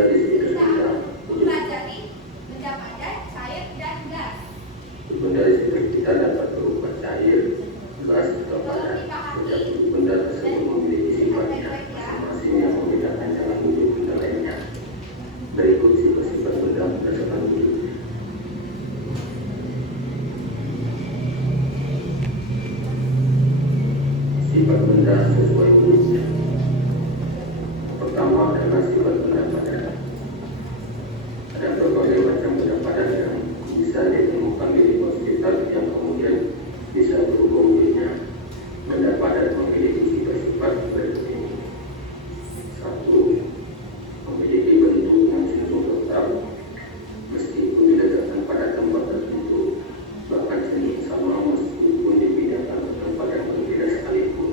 menjadi benda, mempelajari benda padat, cair, dan gas. benda listrik tidak dapat berupa cair, gas, atau padat. Tetapi benda tersebut memiliki sifatnya masing-masing yang membedakan cara hidup benda lainnya. Berikut sifat-sifat benda berdasarkan wujud. Sifat benda sesuai wujudnya. Pertama adalah sifat benda padat. Ada berbagai macam benda padat yang bisa ditemukan di lingkungan sekitar yang kemudian bisa berubah wujudnya. Benda padat memiliki sifat-sifat berikut ini. 1. Memiliki bentuk yang cenderung tetap meskipun diletakkan pada tempat tertentu, bahkan cenderung sama meskipun dipindahkan ke tempat yang berbeda sekalipun.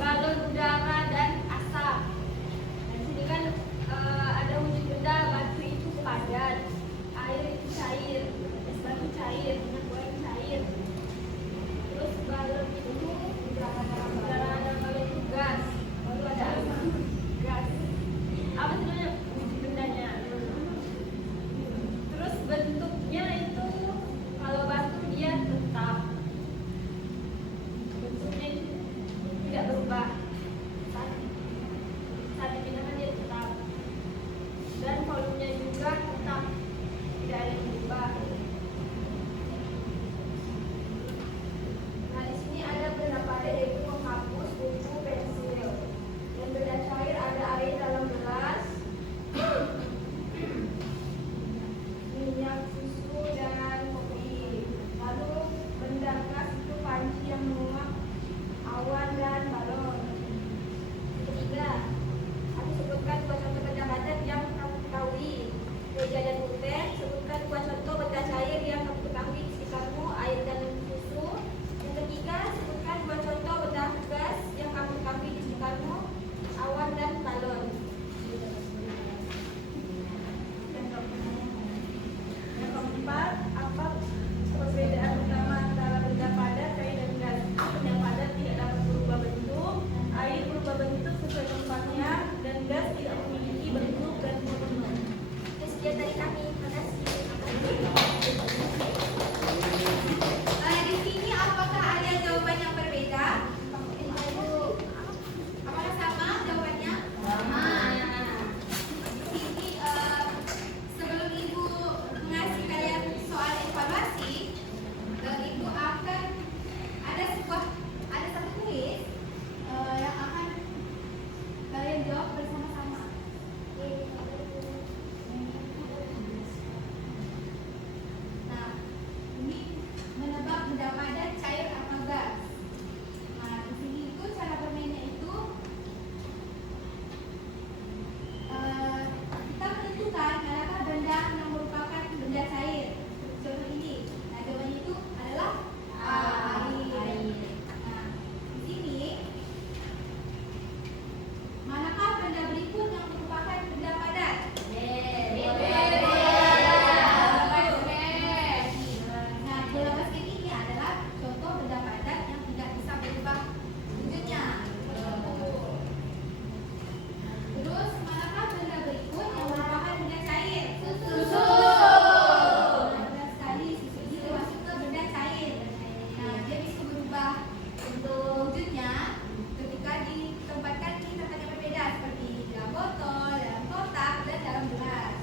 balon udara dan asap. Nah, di sini kan ada wujud benda, batu itu padat, air itu cair, es batu cair, minyak goreng cair. Terus balon itu udara dan balon itu gas. Lalu ada apa? Gas. Apa sebenarnya wujud bendanya? Terus bentuknya itu kalau batu dia tetap. Bentuknya itu tidak berubah. Saat dipindahkan dia tetap. Dan volumenya juga tetap, tidak ada yang berubah. Nah, di sini ada benda padat yaitu penghapus, buku, pensil. Dan benda cair ada air dalam gelas, minyak, susu, dan kopi. Lalu benda gas itu panci yang menguap awan dan balon. Ketiga, aku sebutkan dua contoh benda padat yang kamu ketahui. Meja dan pulpen. Sebutkan dua contoh benda cair yang kamu ketahui di sekitarmu, air dan susu. Yang ketiga, sebutkan dua contoh benda gas yang kamu ketahui di sekitarmu, awan dan balon. Yang keempat, apa perbedaan utama antara benda padat, cair dan gas? Benda padat tidak dapat berubah bentuk, air berubah bentuk sesuai tempatnya, dan gas tidak memiliki bentuk dan volume. Sekian dari kami. Terima kasih. Di sini apakah ada jawaban yang berbeda? Apakah sama jawabannya? Sama. Di sini sebelum Ibu mengasih kalian soal evaluasi, Ibu akan ada satu kuis yang akan kalian jawab bersama-sama. Nah, ini menebak benda padat, cair atau gas. Nah, di sini itu cara bermainnya itu kita menentukan manakah benda yang merupakan benda cair. Contoh ini. Nah, jawabannya itu adalah air. Nah, di sini manakah benda berikut yang merupakan benda padat? Nah, bola basket ini adalah contoh benda padat yang tidak bisa berubah wujudnya. Terus, manakah benda berikut yang merupakan benda cair? Susu. Nah, benar sekali, susu ini termasuk ke benda cair. Nah, dia bisa berubah bentuk wujudnya ketika ditempatkan di tempat yang berbeda, seperti dalam botol, dalam kotak, dan dalam gelas.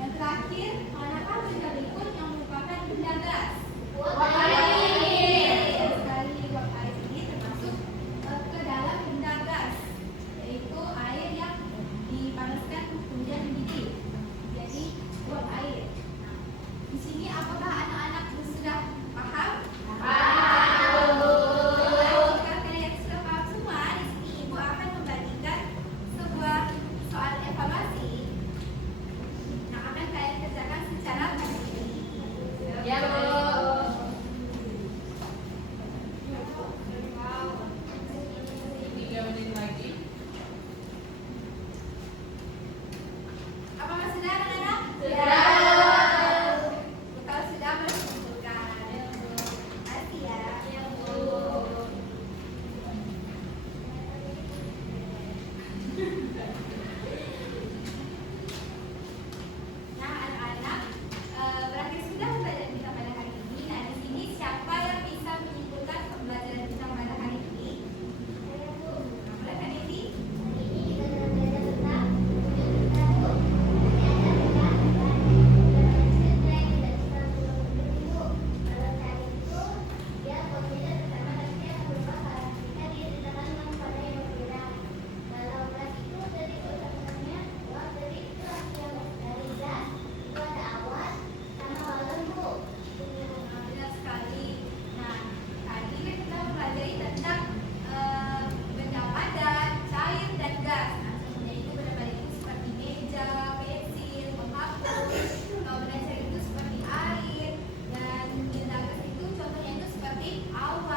Yang terakhir, manakah benda berikut yang merupakan benda gas? Uap air. Benar sekali, uap air ini termasuk ke dalam benda gas, yaitu air yang dipanaskan kemudian mendidih. Jadi uap air. Nah, di sini apakah anak-anak sudah paham? Jika kalian sudah paham semua, di sini Ibu akan membagikan sebuah soal evaluasi yang akan kalian kerjakan secara mandiri. Ya, Bu. 3 menit lagi. Apakah sudah, anak-anak? Sudah. Kalau sudah, boleh ditentukan. Terima kasih ya. Nah, anak-anak, berakhir sudah pembelajaran kita pada hari ini. Nah, di sini siapa yang bisa menyimpulkan pembelajaran kita pada hari ini? Boleh kan, Indi? Benar sekali. Nah, tadi kan kita mempelajari tentang benda padat, cair, dan gas. Nah, contohnya itu benda padat itu seperti meja, pensil, penghapus. Kalau benda cair itu seperti air, dan benda gas itu contohnya itu seperti awan.